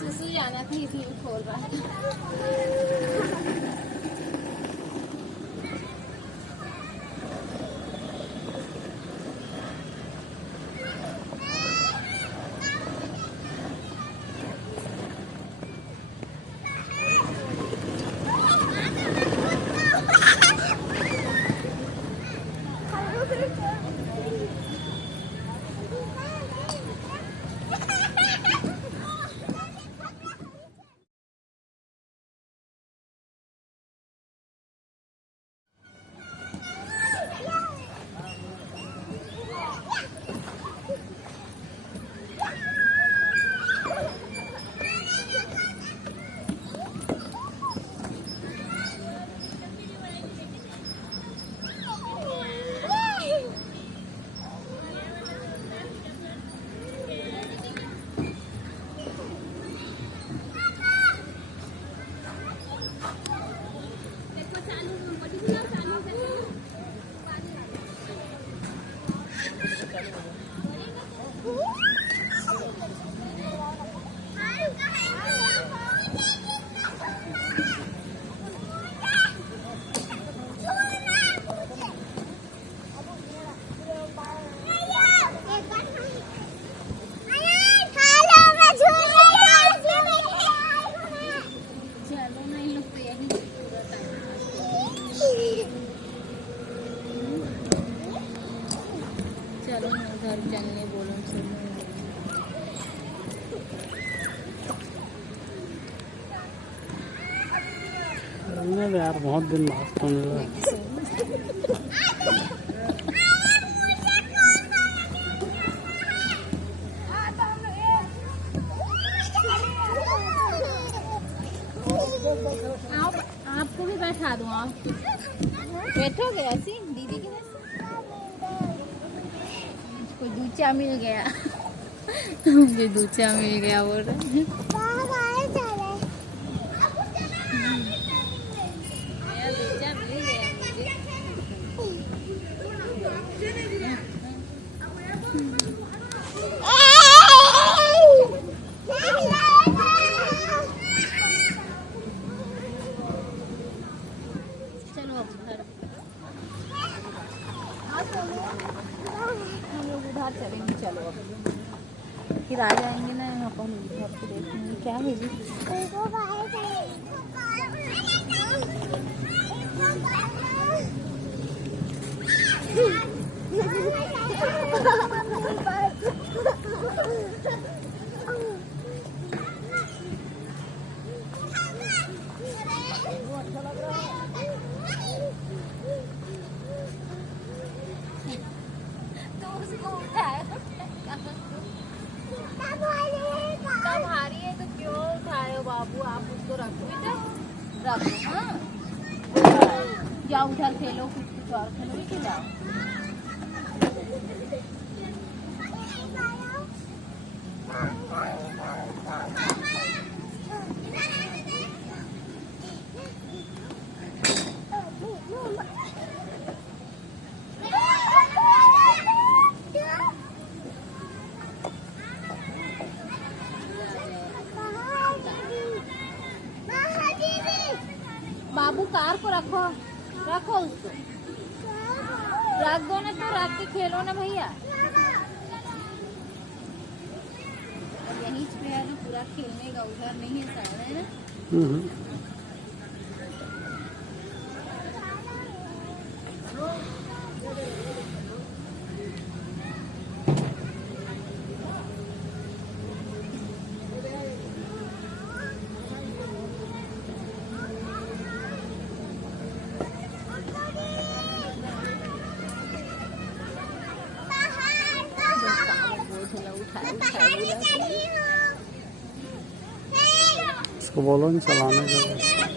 सुसु जाना था इसलिए खोल रहा है। चलो उधर चलने बोलो यार, बहुत दिन बाद तो मिला। आपको भी बैठा दूँ, आप बैठोगे ऐसी दीदी के वैसे? कोई दूचा मिल गया। मुझे दूचा मिल गया बोल रहे। चलो अब घर हम लोग उधर चलेंगे। चलो अब फिर आ जाएंगे ना यहाँ पर, उधर को देखेंगे क्या है जी। भारी है तो क्यों उठाए हो बाबू, आप उसको रखो इधर, रखो। हाँ जाओ उधर खेलो, कुछ और खेलो कि जाओ। बाबू कार को रखो, रखो उसको, रख दो ना, तो रख के खेलो ना भैया। यही प्लेयर है पूरा खेलने का, उधर नहीं है शायद, है ना? इसको बोलो नहीं चलाने के लिए।